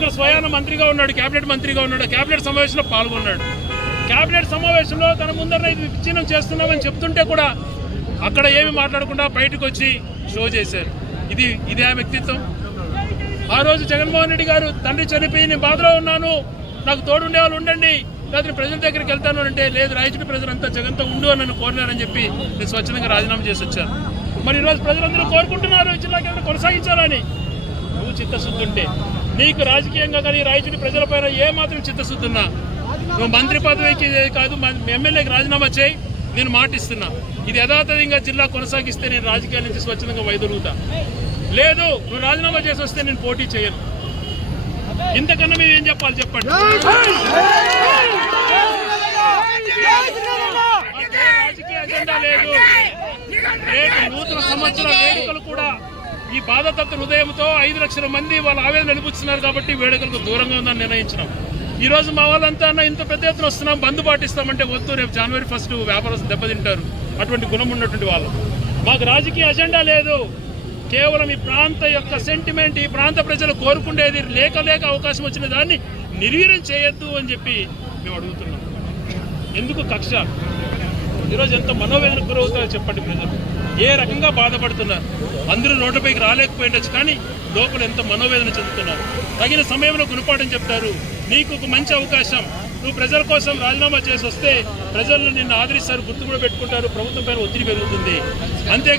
ఇక్కడ స్వయాన మంత్రిగా ఉన్నాడు, కేబినెట్ మంత్రిగా ఉన్నాడు, కేబినెట్ సమావేశంలో పాల్గొన్నాడు. కేబినెట్ సమావేశంలో తన ముందర ఇది విచ్ఛిన్నం చేస్తున్నామని చెప్తుంటే కూడా అక్కడ ఏమి మాట్లాడకుండా బయటకు వచ్చి షో చేశారు. ఇదే వ్యక్తిత్వం. ఆ రోజు జగన్మోహన్ రెడ్డి గారు తండ్రి చనిపోయి నేను బాధలో ఉన్నాను, నాకు తోడుండే వాళ్ళు ఉండండి, లేదా ప్రజల దగ్గరికి వెళ్తాను అంటే లేదు, రాయచూటి ప్రజలంతా జగన్తో ఉండు అని నన్ను కోరినారని చెప్పి నేను స్వచ్ఛందంగా రాజీనామా చేసి వచ్చాను. మరి ఈరోజు ప్రజలందరూ కోరుకుంటున్నారు జిల్లా కేంద్రం కొనసాగించాలని. నువ్వు చిత్తశుద్ధి ఉంటే నీకు రాజకీయంగా కానీ రాయచూటి ప్రజలపైన ఏమాత్రం చిత్తశుద్ధి ఉన్నా నువ్వు మంత్రి పదవికి కాదు ఎమ్మెల్యేకి రాజీనామా చేయి, నేను మాటిస్తున్నా. ఇది యథాతథంగా జిల్లా కొనసాగిస్తే నేను రాజకీయాల నుంచి స్వచ్ఛందంగా వైదొలుగుతా. లేదు నువ్వు రాజీనామా చేసి వస్తే నేను పోటీ చేయను. ఇంతకన్నా మీరు ఏం చెప్పాలి చెప్పండి. రాజకీయ అజెండా లేదు. రేపు నూతన సంవత్సర వేడుకలు కూడా ఈ బాధతత్వ హృదయంతో 5 లక్షల మంది వాళ్ళ ఆవేదన నిలుపుతున్నారు కాబట్టి వేడుకలకు దూరంగా ఉందని నిర్ణయించినాం. ఈ రోజు మా వాళ్ళంతా ఇంత పెద్ద ఎత్తున వస్తున్నాం, బంధు పాటిస్తామంటే వద్దు, రేపు జనవరి 1 వ్యాపారస్తులు దెబ్బతింటారు. అటువంటి గుణం ఉన్నటువంటి వాళ్ళు. మాకు రాజకీయ అజెండా లేదు. కేవలం ఈ ప్రాంత యొక్క సెంటిమెంట్, ఈ ప్రాంత ప్రజలు కోరుకుండేది లేక అవకాశం వచ్చిన దాన్ని నిర్వీర్యం చేయొద్దు అని చెప్పి మేము అడుగుతున్నాం. ఎందుకు కక్ష? ఈరోజు ఎంత మనోవేదనకు గురవుతారో చెప్పండి. ప్రజలు ఏ రకంగా బాధపడుతున్నారు. అందరూ రోడ్లపైకి రాలేకపోయిండొచ్చు, కానీ లోపల ఎంత మనోవేదన చెందుతున్నారు. తగిన సమయంలో గుణపాఠం చెప్తారు. నీకు ఒక మంచి అవకాశం, నువ్వు ప్రజల కోసం రాజీనామా చేసి వస్తే ప్రజలు నిన్ను ఆదరిస్తారు, గుర్తు కూడా పెట్టుకుంటారు, ప్రభుత్వం పైన ఒత్తిడి పెరుగుతుంది. అంతేగా